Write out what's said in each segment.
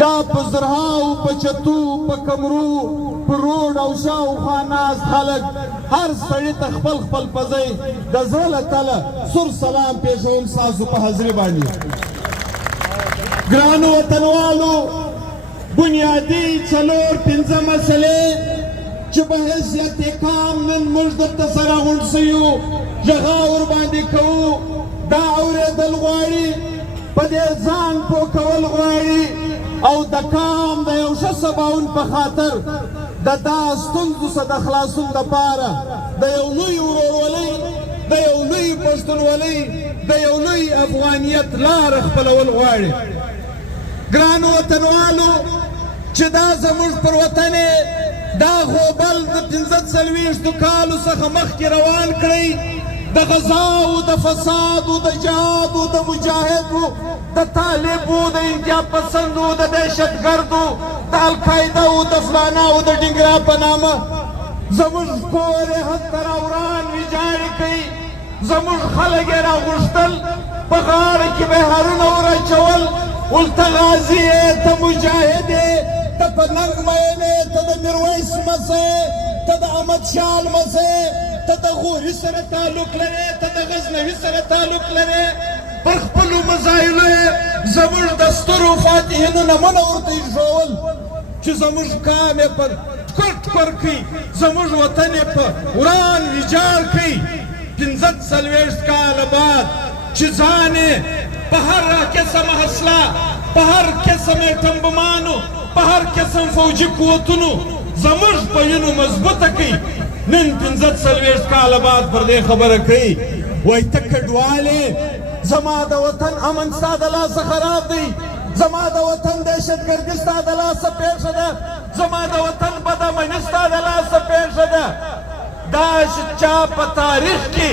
دا په زرهاو په چتو په کمرو په روډ او شاوخوا ناست خلک هر سړي ته خپل خپل پزی د زړه له تله سور سلام پېښوم ستاسو په حاضري باندې. ګرانو وطنوالو، بنیادي څلور پنځه مسلې چې په حیثیت کام نن موږ درته سره غونډ سویو غږا ورباندې کوو، دا اورېدل غواړي، په دې ځان پوه کول غواړي او د کام د یو ښه سباون په خاطر د دا ستونزو څخه د خلاصون دپاره د یو لوی ورورولۍ، د یو لوی پښتونولۍ، د یو لوی افغانیت لاره خپلول غواړي. ګرانو وطنوالو، چې دا زموږ پر وطن دا غوبل د ۴۵ کالو څخه مخکې روان کړئ، د غزاو، د فسادو، د جهادو، د مجاهدو، د طالبو، د انتیا پسندو، د دهشتګردو، د القاعدهو، د فلاناو د ډنګرا په نامه زموږ کور یې هلته راوران ویجاړې کوي، زموږ خلک یې راغوښتل، په غاړه کې به یې هرونه وراچول، ولته غازي یې، ته مجاهد یې، ته په ننګ مین یې، ته د میرویس لمسی یې، ته د احمدشاه لمسی یې، ته د غوري سره تعلق لرې، ته د غزنوي سره تعلق لرې. پر خپلو مزایلو یې زموږ د سترو فاتحینو نمونه ورته ایښول چې زموږ کام یې په ټکر ټکر کوي، زموږ وطن یې په وران ویجاړ کوي. ۴۵ کاله بعد چې ځان یې په هر قسم حسله، په هر قسم ایټم بمانو، په هر قسم فوجي قوتونو زموږ په وینو مضبوطه کوي، نن ۴۵ کاله بعد پر دې خبره کوي، وایي ته کډوالې، زما د وطن امن ستا د لاسه خراب دی، زما د وطن دهشتګردي ستا د لاسه پېښه ده، زما د وطن بدامني ستا د لاسه پېښه ده. دا چا په تاریخ کې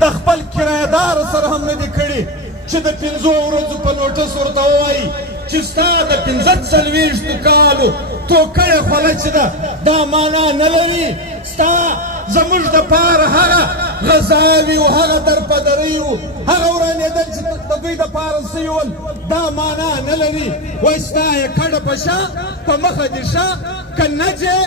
د خپل کرایهدار سره هم نه دي کړي چې د 5 ورځو په نوټس ورته ووایي چې ستا د ۴۵ کالو توکړې خوله چې ده دا معنا نه لري، ستا زموږ دپاره هغه غذاوي و، هغه درپدرۍ و، هغه ورانېدل چې د دوی دپاره سوي ول دا معنا نه لري. وایي ستا یې کډه په شا، په مخه دې شه، که نه ځې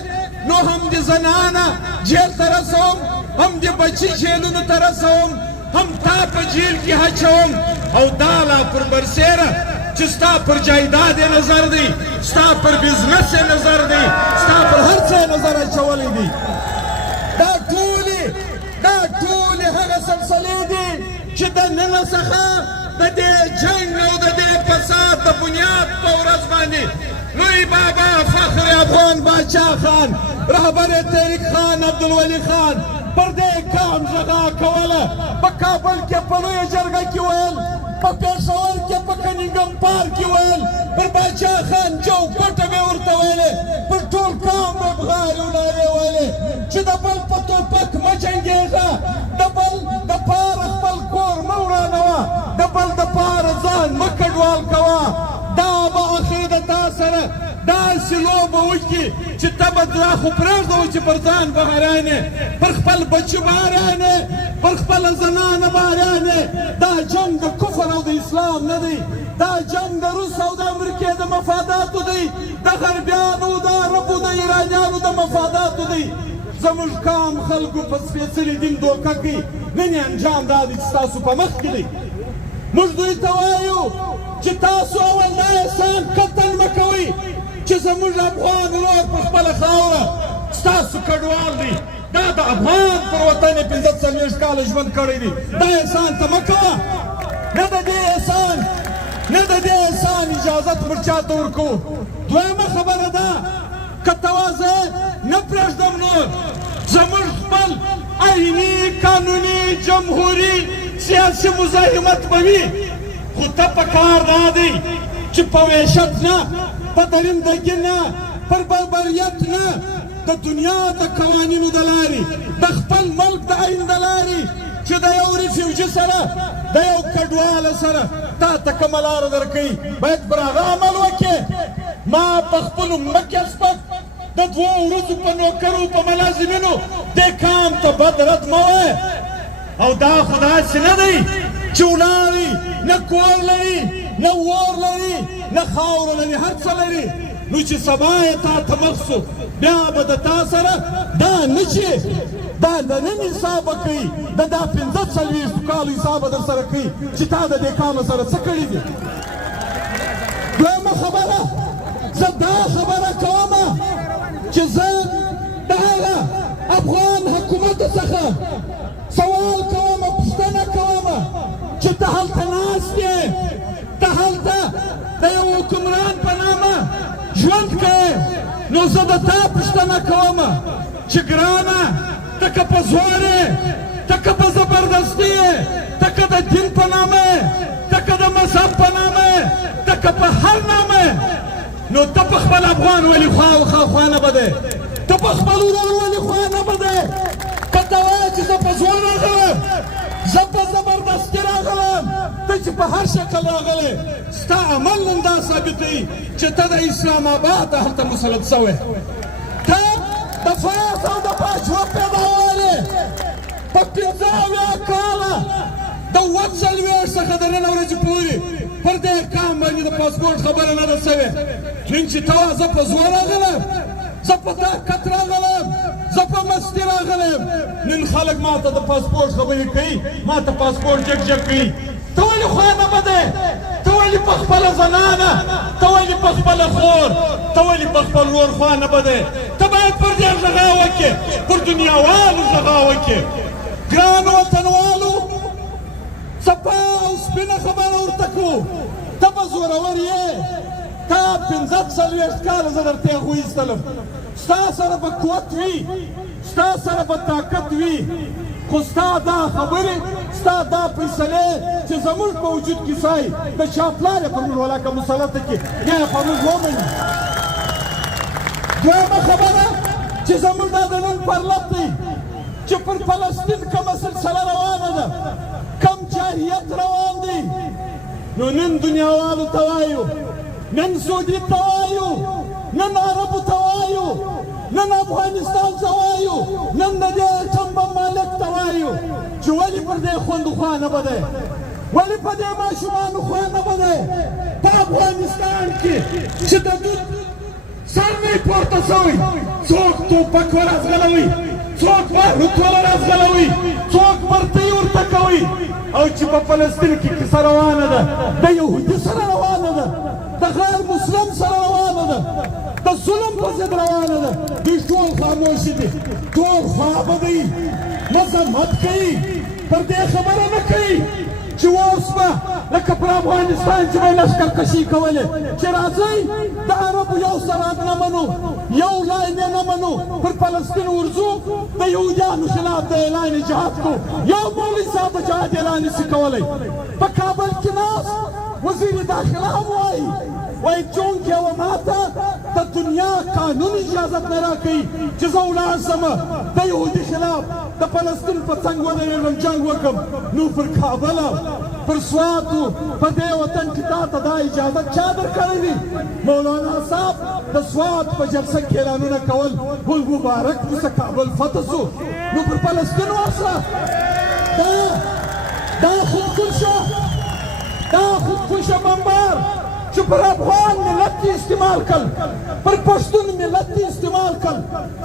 نو هم دې زنانه جیل ته رسوم، هم دې بچي جیلونو ته رسوم، هم تا په جیل کې اچوم. او دا لا پر برسېره چې ستا پر جایداد یې نظر دی، ستا پر بزنس یې نظر دی، ستا پر هر څه یې نظر اچولی دی. دا ټولې هغه سلسلې دي چې د ننه څخه د دې جنګ او د دې فساد د بنیاد په ورځ باندې لوی بابا فخر افغان باچا خان، رهبر تحریک خان عبدالولي خان پر دې کام غږا کوله، په کابل کې په لویه جرګه کې ویل، په پېښور کې په کنینګم پارک کې ویل، پر باچا خان چوکوټه به ورته ویلې، پر ټول کام به بغارې ونارې ویلې چې د بل په توپک مه جنګېږه، د بل دپاره خپل کور مه ورانوه، د بل دپاره ځان مه کډوال کوه. دا به اخر د تا سره داسې لوبه وکړي چې ته به دا خو پرېږدوه چې پر ځان به حیرانې، پر خپل بچي به حیرانې، پر خپله زنانه به حیرانې. دا جنګ د کفر او د اسلام نه دی، دا جنګ د روس او د امریکې د مفاداتو دی، د غربیانو، د عربو، د ایرانیانو د مفاداتو دی. زموږ کام خلکو په سپېڅلي دین دوکه کوي، نن یې انجام دا دی چې ستاسو په مخ کې دی. موږ دوی ته وایو چې تاسو اول دا احسان قطعا مه کوئ چې زموږ افغان ورور پر خپله خاوره ستاسو کډوال دی، دا د افغان پر وطن یې ۴۵ کاله ژوند کړی دی. دا احسان ته مه کوه، نه د دې احسان، نه د دې احسان اجازت موږ چاته ورکوو. دویمه خبره ده، که تواضع نه پرېږدم نور زموږ خپل آئیني، قانوني، جمهوري، سیاسي مزاحمت به وي، خو ته په کار دا دی چې په وحشت نه، په درندګي نه، پر بربریت نه، د دنیا د قوانینو د لارې، د خپل ملک د آئین د لارې چې د یو ریفیوجي سره، د یو کډواله سره تا ته کومه لاره درکوي، باید پر هغه عمل وکړې. ما په خپلو مکې سپک د 2 ورځو په نوکرو، په ملازمینو دې کام ته بد رد مه وایه. او دا خو داسې نه دی چې ولاړئ، نه کور لري، نه ور لري، نه خاوره لري هر څه لري نو چې سبا یې تا ته مخ سو بیا به د تا سره دا نه چې دا د نن حساب به کوي د دا 45 کالو حساب به در سره کوي چې تا د دې کامه سره څه کړي دي. دویمه خبره زه دا خبره کومه چې زه د هغه افغان حکومت څخه سوال کوم پوښتنه کوم چې ته هلته ناست یې ته هلته د یو حکمران په نامه ژوند کوې نو زه د تا پوښتنه کوم چې ګرانه ته که په زور یې ته که په زبردستي یې ته که د دین په نامه یې ته که د مذهب په نامه یې ته که په هر نامه یې نو ته په خپل افغان ولې خوا نه بدې ته په خپل ورور ولې خوا نه بدې که ته وایې چې زه په زور راغلم زه په زبردستي راغلم ته چې په هر شکل راغلی ستا عمل نن دا ثابتوي چې ته د اسلام آباد هلته مسلط شوی ته د فیض او د پاچوا پیداوالې په 15 کاله د 40 څخه د نن ورځې پورې پر دې کام باندې د پاسپورټ خبره نه ده شوې نن چې ته زه په زور راغلم زه په طاقت راغلم زه په مستي راغلم نن خلک ما ته د پاسپورټ خبرې کوي ما ته پاسپورټ جګ کوي ته ولې خوا نه بدې ته ولې په خپله زنانه ته ولې په خپله خور ته ولې په خپل ورور خوا نه بدې ته باید پر دې غږا وکړې پر دنیاوالو غږا وکړې ګرانو وطنوالو څپه او سپینه خبره ورته کړو ته به زورور یې تا 45 کاله زه درته هغه وایستلم ستا سره به قوت وي ستا سره به طاقت وي خو ستا دا خبرې ستا دا فیصلې چې زموږ په وجود کې ښایي د چا پلار یې پر موږ ولاکه مسلطه کړي یا یې په موږ ومني. دویمه خبره چې زموږ دا د نن پرلط دی چې پر فلسطین کومه سلسله روانه ده کم جاهلیت روان دی نو نن دنیاوالو ته وایو نن سعودي ته وایو نن عربو ته وایو نن افغانستان ته وایو نن د دې اټم بم مالک ته وایو چې ولې پر دې خوندو خوا نه بدی ولې په دې ماشومانو خوا نه بدی په افغانستان کې چې د دود سر نه پورته شوی څوک توپک ورازغلوي څوک باروت ورازغلوي څوک برتۍ ورته کوي او چې په فلسطین کې کیسه روانه ده د یهودي سره روانه ده د غیر مسلم سره روانه ده د ظلم په ضد روانه ده دوی ټول خاموش دي ټول خوابه دي مذمت کوي پر دې خبره نه کوي چې اوس به لکه پر افغانستان چې به یې لښکرکشي کولې چې راځئ د عربو یو سرحد نه منو یو لاین یې نه منو پر فلسطین ورځو د یهودیانو خلاف د اعلان جهاد کوو یو مولوي صاحب د جهاد اعلان نشي کولی په کابل کې ناست وزیر داخله هم وایي وایي چونکې و ماته د دنیا قانون اجازت نه راکوي چې زه ولاړ شم د یهودي خلاف د فلسطین په څنګ ودرېږم جنګ وکړم نو پر کابل پر سواتو په دې وطن کې تا ته دا اجازت چا درکړی دی مولانا صاحب د سوات په جلسه کې اعلانونه کول ګل مبارک اوسه کابل فتح سو نو پر فلسطین ورسه دا خودکشه بمبار چې پر افغان ملت دې استعمال کړ پر پښتون ملت دې استعمال کړ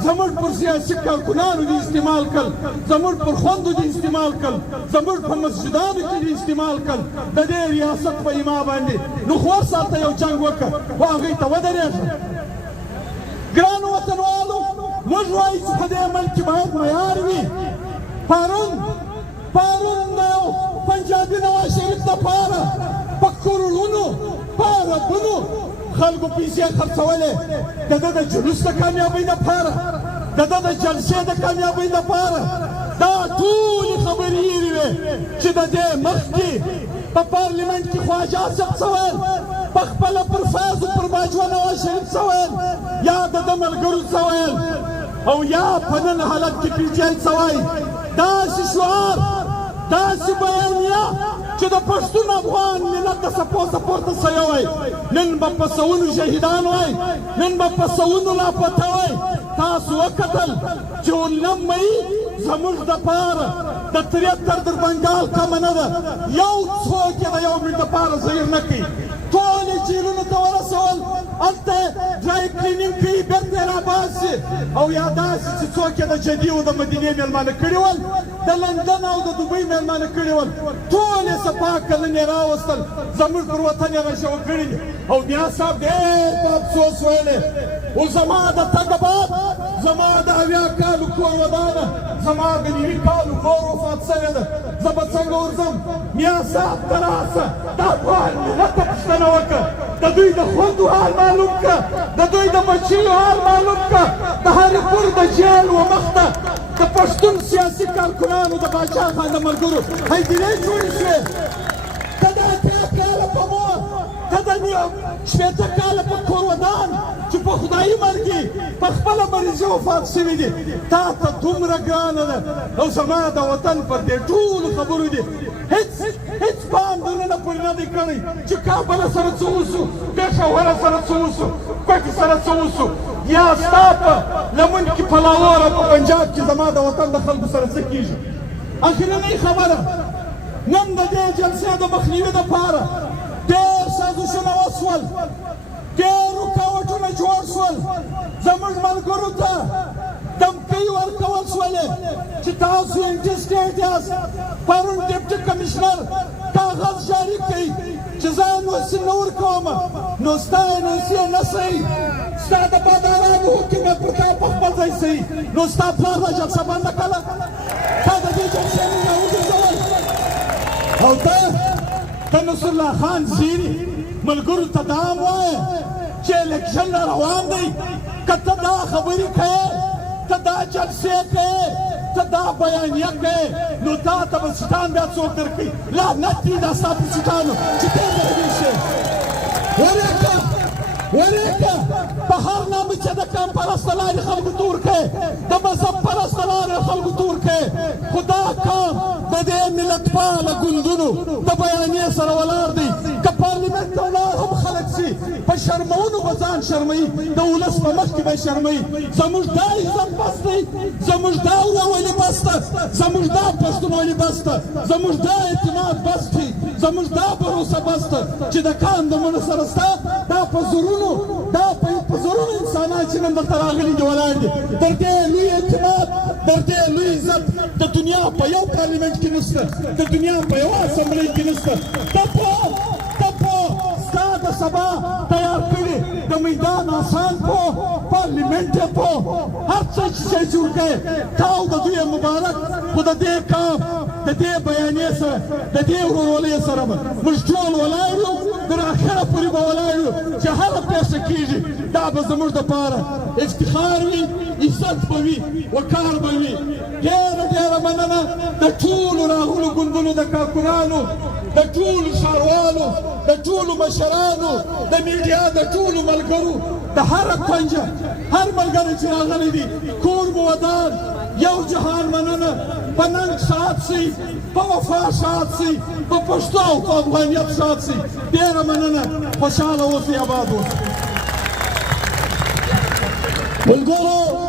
زموږ پر سیاسي کارکنانو دې استعمال کړ زموږ پر خویندو دې استعمال کړ زموږ په مسجدانو کې دې استعمال کړ د دې ریاست په ایما باندې نو خو ساته یو جنګ وکړ و هغې ته ودرېږه. ګرانو وطنوالو موږ وایو چې په دې ملک کې باید معیار وي پرون د یو پنجابي نواز شریف دپاره په کروڑونو په اربونو خلکو پیسې خرڅولې د ده د جلوس د کامیابۍ دپاره د ده د جلسې د کامیابۍ دپاره دا ټولې خبرې هېرې وې چې د دې مخکې په پارلیمنټ کې خواجه صاحب څه ویل په خپله پر فیض پر باجوه نواز شریف څه ویل یا د ده ملګرو څه ویل او یا په نن حالت کې پي ټي آی څه وایي داسې شعار داسې بیانیه چې د پښتون افغان ملت د څپو پورته سوی وای نن به په سوونو شهیدان وای نن به په سوونو لاپته وای تاسو وکتل چې 19 مۍ زموږ دپاره د 73 در بنګال کمه نه ده یو څوک یې د یو منټ دپاره ظهیر نه کوي ټولې جیلونو ته ورسول هلته ډرای کلینینګ کوي بېرته یې راباسي او یا داسې چې څوک یې د جدي او د مدینې مېلمانه کړي ول د لندن او د دوبۍ مېلمانه کړي ول ټول یې صفا کلن یې راوستل زموږ پر وطن یې غشو کړي دي او بیا صاحب ډېر په افسوس ویلی و زما د تګ بعد زما د 80 کالو کور ودانه زما د 90 کالو مور وفات شوې ده زه به څنګه ورځم میا صاحب ته راسه دا ټول ملت ته پوښتنه وکړه د دوی د خوندو حال معلوم کړه د دوی د بچیو حال معلوم کړه د هرې پور د جیل و مخته د پښتون سیاسي کارکنانو د باچا خان د ملګرو هیجرې جوړې شوې ته د 80 کاله په مور ته د 80 کاله په کور ودان چې په خدایي مرګي په خپله مریضي وفات شوي دي تا ته دومره ګرانه ده او زما د وطن پر دې ټولو خبرو دي هېڅ پام دننه پورې نه دی کړی چې کابله سره څه وسو پېښوره سره څه وسو کوټې سره څه وسو یا ستا په لمن کې په لاهور او په پنجاب کې زما د وطن د خلکو سره څه کېږي اخرنۍ خبره نن د دې جلسې د مخنیوي دپاره ډېر سازشونه وسول ډېر رکاوټونه جوړ شول زموږ ملګرو ته دمکۍ ورکول شولې چې تاسو انټسټیټ یاست پرون ډیپټي کمشنر کاغذ جاري کوي چې زه انوسي نه ورکوم نو ستا انوسي یې نه صحیح ستا د بادارانو حکومت پر تا په خپل ځای صحیح نو ستا پلار دا جلسه بنده کړله تا د دې جلسې نه راوګرځول او ته نصر الله خان زیري ملګرو ته دا هم وایه چې الیکشن روان دی که ته دا خبرې کوې ته دا جلسې کوې ته دا بیانیه کوې نو تا ته به سیټان بیا څوک درکوي لعنت دي دا ستا په سیټانو چې ته یې دربې شې ورېږه په هر نامه چې د قام پرسته لارې خلکو ته ورکوې د مذهب پرسته لارې خلکو ته ورکوې خو دا قام د دې ملتپاله ګوندونو د بیانیې سره ولاړ دی که پارلیمنت ته ولاړ هم خلک سي په شرمونو به ځان شرموي د ولس په مخ کې به یې شرموي زموږ دا عزت بس دی زموږ دا ورورولي بس ده زموږ دا پښتونولي بس ده زموږ دا اعتماد بس دی زموږ دا بروسه بس ده چې د کان د مړه سره ستا دا په زرونو انسانان چې نن دلته راغلي دي ولاړ دي در دې لوی اعتماد در دې لوی عزت د دنیا په یو پارلیمنټ کې نشته د دنیا په یو اسمبلۍ کې نشته ته په ستا د سبا تیار کړي د میدان آسان په پارلیمنټ یې په هر څه چې شی جوړ کړې تا او د دوی مبارک خو د دې کام د دې بیانیې سره د دې ورورولۍ سره به موږ ټول ولاړ یو تر اخره پورې به ولاړ یو چې هره پېښه کېږي دا به زموږ دپاره افتخار وي عزت به وي وقار به وي ډېره مننه د ټولو راغلو ګوندونو د کارکونانو د ټولو ښاروالو د ټولو مشرانو د میډیا د ټولو ملګرو د هره کونجه هر ملګری چې راغلی دي کور مو ودان یو جهان مننه په ننګ شاد شئ په وفا شاد شئ په پښتو او په افغانیت شاد شئ ډېره مننه خوشحاله اوسئ آباد اوسئ ملګرو